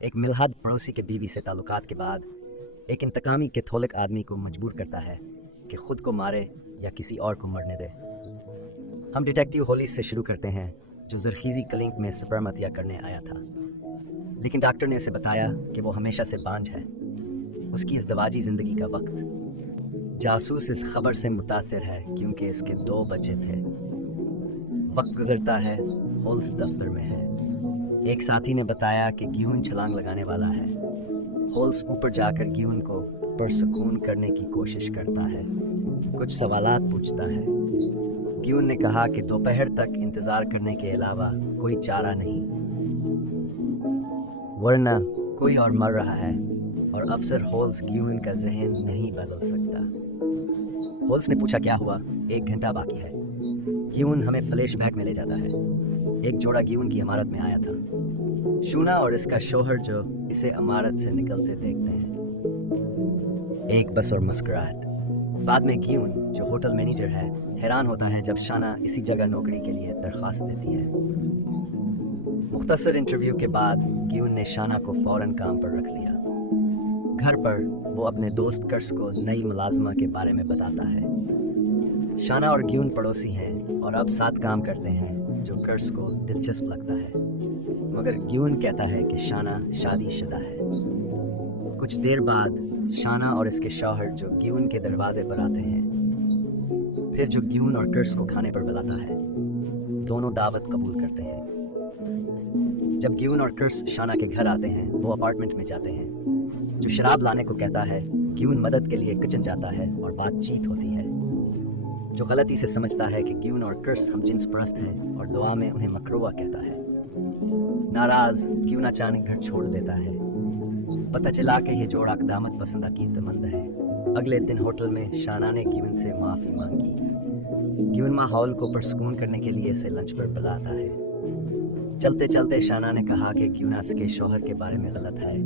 एक मिलहद पड़ोसी के बीवी से ताल्लुकात के बाद एक इंतकामी कैथोलिक आदमी को मजबूर करता है कि खुद को मारे या किसी और को मरने दे। हम डिटेक्टिव होली से शुरू करते हैं, जो जरखीजी क्लिनिक में स्पर्म हत्या करने आया था, लेकिन डॉक्टर ने उसे बताया कि वो हमेशा से बांझ है। उसकी इज़दवाजी ज़िंदगी का वक्त। जासूस इस खबर से मुतासिर है क्योंकि इसके 2 बच्चे थे। वक्त गुजरता है, होल्स दफ्तर में है। एक साथी ने बताया कि ग्यून छलांग लगाने वाला है। होल्स ऊपर जाकर ग्यून को पुरसुकून करने की कोशिश करता है, कुछ सवालात पूछता है। ग्यून ने कहा कि दोपहर तक इंतज़ार करने के अलावा कोई चारा नहीं, वरना कोई और मर रहा है और अफसर होल्स ग्यून का जहन नहीं बदल सकता। होल्स ने पूछा क्या हुआ? 1 घंटा बाकी है। ग्यून हमें फ्लैशबैक में ले जाता है। एक जोड़ा ग्यून की इमारत में आया था। शूना और इसका शोहर जो इसे इमारत से निकलते देखते हैं। एक बस और मुस्कुराहट। बाद में ग्यून जो होटल मैनेजर है हैरान होता है जब शाना इसी जगह नौकरी के लिए दरख्वास्त देती है। मुख्तसर इंटरव्यू के बाद ग्यून ने शाना को फौरन काम पर रख लिया। घर पर वो अपने दोस्त कर्स को नई मुलाजमा के बारे में बताता है। शाना और ग्यून पड़ोसी हैं और अब साथ काम करते हैं, जो कर्स को दिलचस्प लगता है, मगर ग्यून कहता है कि शाना शादीशुदा है। कुछ देर बाद शाना और इसके शौहर जो ग्यून के दरवाजे पर आते हैं, फिर जो ग्यून और कर्स को खाने पर बुलाता है। दोनों दावत कबूल करते हैं। जब ग्यून और कर्स शाना के घर आते हैं, वो अपार्टमेंट में जाते हैं। जो शराब लाने को कहता है, ग्यून मदद के लिए किचन जाता है और बातचीत होती है। जो गलती से समझता है कि ग्यून और कर्स हम जिन्स परस्त हैं और दुआ में उन्हें मकरूवा कहता है। नाराज ग्यून अचानक घर छोड़ देता है। पता चला कि ये जोड़ा दामद पसंद अकीदतमंद है। अगले दिन होटल में शाना ने ग्यून से माफ़ी मांगी। ग्यून माहौल को पुरसुकून करने के लिए इसे लंच पर बुलाता है। चलते चलते शाना ने कहा कि ग्यूना इसके शौहर के बारे में गलत है।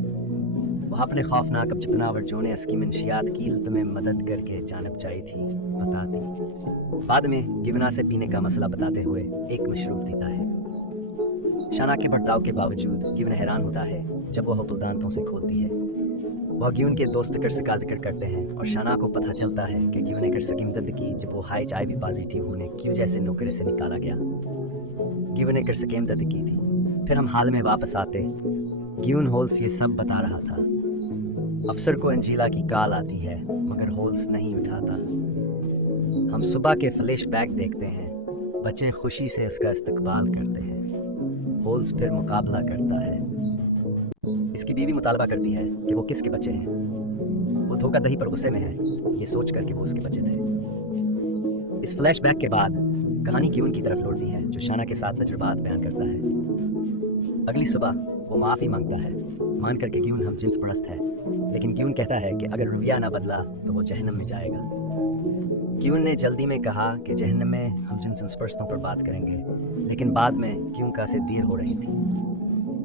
वह अपने खौफनाक अपचपनावर जो ने इसकी मंशियात की इल्त में मदद करके जानब चाहिए थी बताती। बाद में ग्यूना से पीने का मसला बताते हुए एक मशरूब देता है। शाना के बर्ताव के बावजूद ग्यून हैरान होता है जब वह होटल दांतों से खोलती है। वह ग्यून के दोस्त कर्स का जिक्र करते हैं और शाना को पता चलता है कि ग्यून ने कर्स की मदद की जब वो HIV पॉजिटिव होने क्यों जैसे नौकरी से निकाला गया। ग्यून ने कर्स की मदद की थी। फिर हम हाल में वापस आते। ग्यून होल्स ये सब बता रहा था। अफसर को अंजीला की कॉल आती है, मगर होल्स नहीं उठाता। हम सुबह के फ्लैशबैक देखते हैं। बच्चे खुशी से इसका इस्तकबाल करते हैं। होल्स फिर मुकाबला करता है। इसकी बीवी मुतालबा करती है कि वो किसके बच्चे हैं। वो धोखाधड़ी पर गुस्से में है, ये सोच कर कि वो उसके बच्चे थे। इस फ्लैशबैक के बाद कहानी ग्यून की तरफ लौटती है, जो शाना के साथ तजुर्बात बयान करता है। अगली सुबह वो माफ़ी मांगता है, मान कर के ग्यून हम जिन्स परस्त है, लेकिन ग्यून कहता है कि अगर रवैया ना बदला तो वो जहन्नम में जाएगा। ग्यून ने जल्दी में कहा कि जहन्नम में हम जिन्स परस्तों पर बात करेंगे, लेकिन बाद में ग्यून का से देर हो रही थी।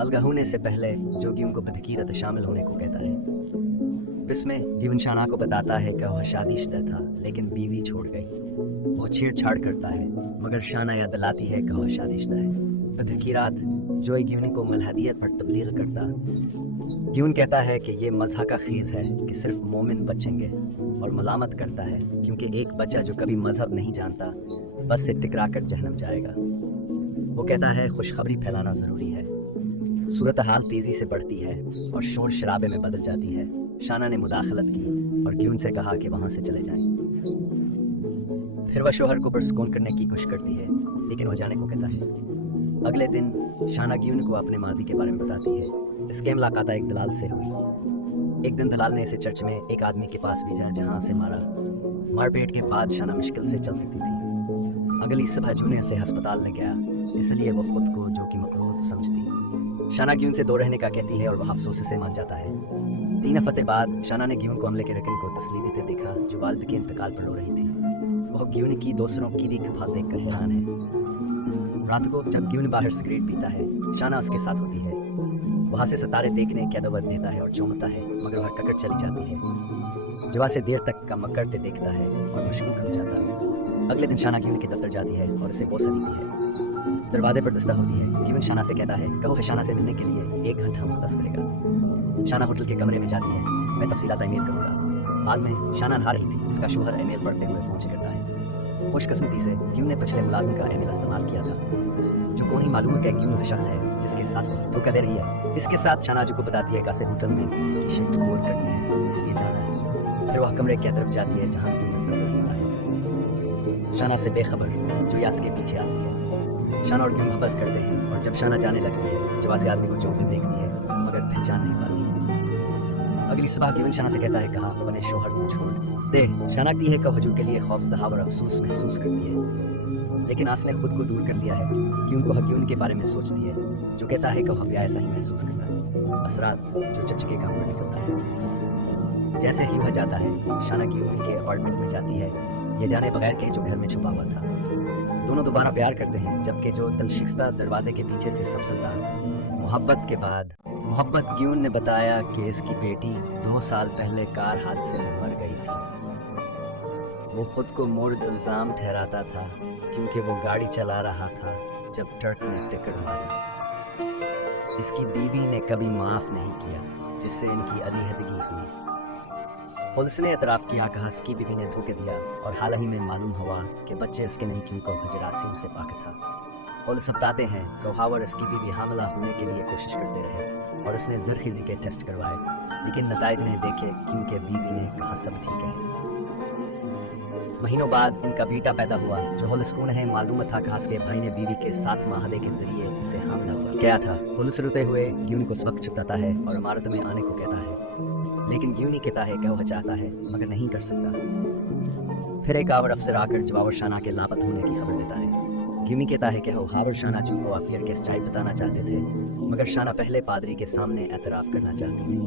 अलगा होने से पहले जो ग्यून को बदकीरत शामिल होने को कहता है। इसमें ग्यून शाना को बताता है कि वह शादीशुदा था, लेकिन बीवी छोड़ गई। वो छेड़छाड़ करता है, मगर शाना याद दिलाती है कि वह शादीशुदा है। बदकीरात जो ग्यून को मलहदियत पर तबलीग करता। ग्यून कहता है कि ये मज़हक का खेज है कि सिर्फ मोमिन बचेंगे, और मलामत करता है क्योंकि एक बच्चा जो कभी मजहब नहीं जानता बस से टकरा कर जहन्नम जाएगा। वो कहता है खुशखबरी फैलाना ज़रूरी है। सूरत हाल तेज़ी से बढ़ती है और शोर शराबे में बदल जाती है। शाना ने मुदाखलत की और ग्यून से कहा कि वहाँ से चले जाएं। फिर वह शोहर को पुरसुकून करने की कोशिश करती है, लेकिन वह जाने को कहता है। अगले दिन शाना ग्यून को अपने माजी के बारे में बताती है। इसके मुलाकात एक दलाल से हुई। एक दिन दलाल ने इसे चर्च में एक आदमी के पास भेजा जहाँ से मारपीट के बाद शाना मुश्किल से चल सकती थी। अगली सुबह जूने से अस्पताल ले गया, इसलिए वो खुद को जो कि मकरूज समझती। शाना ग्यून से दो रहने का कहती है और वह अफसोस से मान जाता है। 3 हफ्ते बाद शाना ने ग्यून को हमले के रकम को तसली देते देखा, जो वालिद के इंतकाल पर रो रही थी। वह ग्यून की दूसरों की देखभाल देखकर हैरान है। रात को जब ग्यून बाहर सिगरेट पीता है, शाना उसके साथ होती है। वहाँ से सितारे देखने की दवत देता है और चौंकता है, मगर वह ककड़ चली जाती है। जवा से देर तक का करते देखता है और मशकूक हो जाता है। अगले दिन शाना ग्यून के दफ्तर जाती है और उसे बोसा देती है। दरवाजे पर दस्तक होती है। ग्यून शाना से कहता है, कहो शाना से मिलने के लिए 1 घंटा मुख्तस करेगा। शाना होटल के कमरे में जाती है। मैं तफसीलात ईमेल करूँगा। बाद में शाना नहा रही थी। इसका शोहर ईमेल पढ़ते हुए फ़ोन करता है। खुशकिस्मती से ग्यून ने पिछले मुलाजिम का ईमेल इस्तेमाल किया था, जो को नहीं मालूम कि ग्यून वह शख्स है जिसके साथ धोखा दे रही है। इसके साथ शानाजू को बताती है कि कासे होटल में किसी की शिफ्ट पूरी करनी है, इसलिए जाना है। फिर वह कमरे की तरफ जाती है जहाँ ग्यून नजर होता है। शाना से बेखबर जो यास के पीछे आती है। शाना और ग्यून मोहब्बत करते हैं और जब शाना जाने लगती है, जवा से आदमी को चौंक कर देखती है मगर पहचान नहीं पाती। अगली सुबह ग्यून शाना से कहता है, कहा अपने शोहर को छोड़ दे। शाना की है कि हुजूर के लिए खौफजदा और अफसोस महसूस करती है, लेकिन आस ने खुद को दूर कर लिया है। ग्यून को ग्यून के बारे में सोचती है, जो कहता है कि वह भी ऐसा ही महसूस करता है। असरात जो चचके काम पर निकलता है। जैसे ही वह जाता है, शाना ग्यून के अपार्टमेंट में जाती है, ये जाने बगैर के जो घर में छुपा हुआ था। दोनों दोबारा प्यार करते हैं, जबकि जो दिलशिकस्ता दरवाजे के पीछे से सब सुनता है। मोहब्बत के बाद मोहब्बत ग्यून ने बताया कि इसकी बेटी 2 साल पहले कार हादसे में मर गई थी। वो खुद को मुर्द इल्ज़ाम ठहराता था क्योंकि वो गाड़ी चला रहा था जब ट्रक ने टक्कर मारी। इसकी बीवी ने कभी माफ़ नहीं किया, जिससे इनकी अलहदगी हुई। पुलिस ने एतराफ़ किया, कहा इसकी बीवी ने धोखे दिया और हाल ही में मालूम हुआ कि बच्चे इसके नहीं क्योंकि जरासीम से पाक था। पुलिस बताते हैं कि हावर इसकी बीवी हामिला होने के लिए कोशिश करते रहे और उसने ज़रख़ीज़ी के टेस्ट करवाए, लेकिन नताइज नहीं देखे क्योंकि बीवी ने कहा सब ठीक है। महीनों बाद इनका बेटा पैदा हुआ, जो होलस्कून है। मालूम था खास के भाई ने बीवी के 7 माहदे के जरिए उसे हामिला हुआ क्या था। पुलिस रोते हुए ग्यून को सबक चुकाता है और इमारत में आने को कहता है, लेकिन ग्यून ही कहता है कि वह चाहता है मगर नहीं कर सकता। फिर एक आवर अफसर आकर जवावर शाना के लापता होने की खबर देता है। ग्यूनी कहता है कि वो हावर शाना को अफेयर के स्टाइल बताना चाहते थे, मगर शाना पहले पादरी के सामने एतराफ़ करना चाहती थी।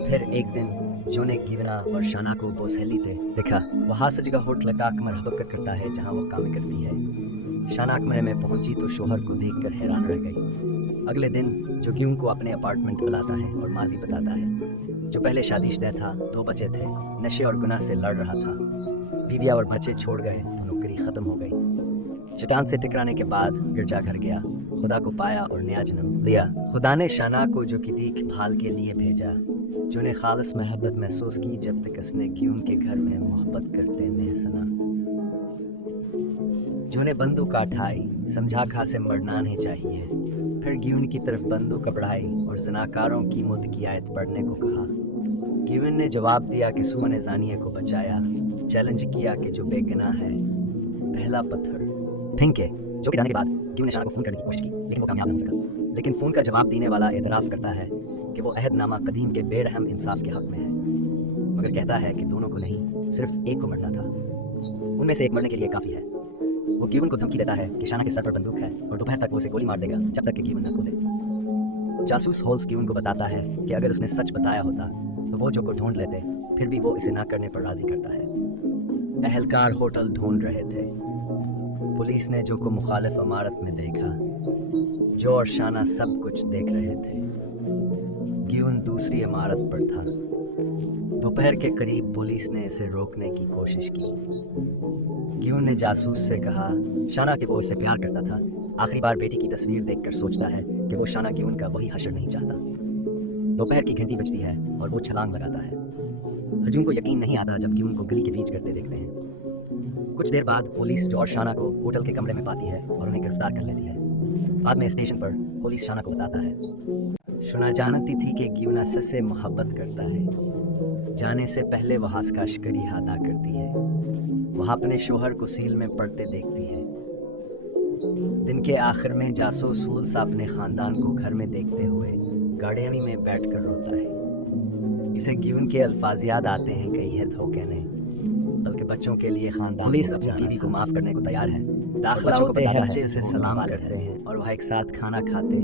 फिर एक दिन जो ने गिवना और शाना को बोसहली थे देखा। वहाँ से जगह होटल का कमर हबक करता है जहाँ वो काम करती है। शाना कमरे में पहुंची तो शोहर को देखकर हैरान रह गई। अगले दिन जो ग्यून को अपने अपार्टमेंट बुलाता है और माजी बताता है। जो पहले शादीशुदा था, 2 बच्चे थे, नशे और गुनाह से लड़ रहा था। बीविया और बच्चे छोड़ गए तो नौकरी ख़त्म हो गई। चट्टान से टकराने के बाद गिरजा घर गया, खुदा को पाया और नया जन्म लिया। खुदा ने शाना को जो की देखभाल के लिए भेजा, जो ने खालिस मोहब्बत महसूस की जब तक उसने ग्यून के घर में मोहब्बत करते नहीं सुना। जो ने बंदूक उठाई, समझा खा से मरना नहीं चाहिए। फिर ग्यून की तरफ बंदूक बढ़ाई और जनाकारों की मौत की आयत पढ़ने को कहा। ग्यून ने जवाब दिया कि सुमन जानिया को बचाया। चैलेंज किया कि जो बेगुनाह है पहला पत्थर फेंके। जो के जाने के बाद ग्यून ने शाना को फोन करने की कोशिश की, लेकिन वो कामयाब नहीं हो सका। लेकिन फोन का जवाब देने वाला एतराफ़ करता है कि वो अहदनामा कदीम के बेरहम इंसाफ के हक में है, मगर कहता है कि दोनों को नहीं, सिर्फ एक को मरना था। उनमें से एक मरने के लिए काफ़ी है। वो ग्यून को धमकी देता है कि शाना के सर पर बंदूक है और दोपहर तक वो उसे गोली मार देगा जब तक कि ग्यून न खोले। जासूस होल्स ग्यून को बताता है कि अगर उसने सच बताया होता तो वो जो को ढूंढ लेते, फिर भी वो इसे ना करने पर राजी करता है। अहलकार होटल ढूंढ रहे थे। पुलिस ने जो को मुखालिफ इमारत में देखा। जो और शाना सब कुछ देख रहे थे। ग्यून दूसरी इमारत पर था। दोपहर के करीब पुलिस ने इसे रोकने की कोशिश की। ग्यून ने जासूस से कहा शाना कि वो इससे प्यार करता था। आखिरी बार बेटी की तस्वीर देखकर सोचता है कि वो शाना ग्यून का वही हशर नहीं चाहता। दोपहर की घंटी बजती है और वो छलांग लगाता है। हजूम को यकीन नहीं आता जब ग्यून को गली के बीच करते देखते हैं। कुछ देर बाद पुलिस जो और शाना को होटल के कमरे में पाती है और उन्हें गिरफ्तार कर लेती है। बाद में स्टेशन पर पुलिस शाना को बताता है शुना जानती थी कि ग्यूना से मोहब्बत करता है। जाने से पहले वह हंसकाश करी अदा करती है। वह अपने शोहर को सील में पड़ते देखती है। दिन के आखिर में जासूस हुल्स अपने खानदान को घर में देखते हुए गाड़ी में बैठकर रोता है। इसे ग्यून के अल्फाज याद आते हैं कि यह धोखे नहीं, बल्कि बच्चों के लिए खानदान। पुलिस अपनी बीवी को माफ करने को तैयार है। दाखिला होते हैं, बच्चे उसे सलाम करते हैं और वह एक साथ खाना खाते।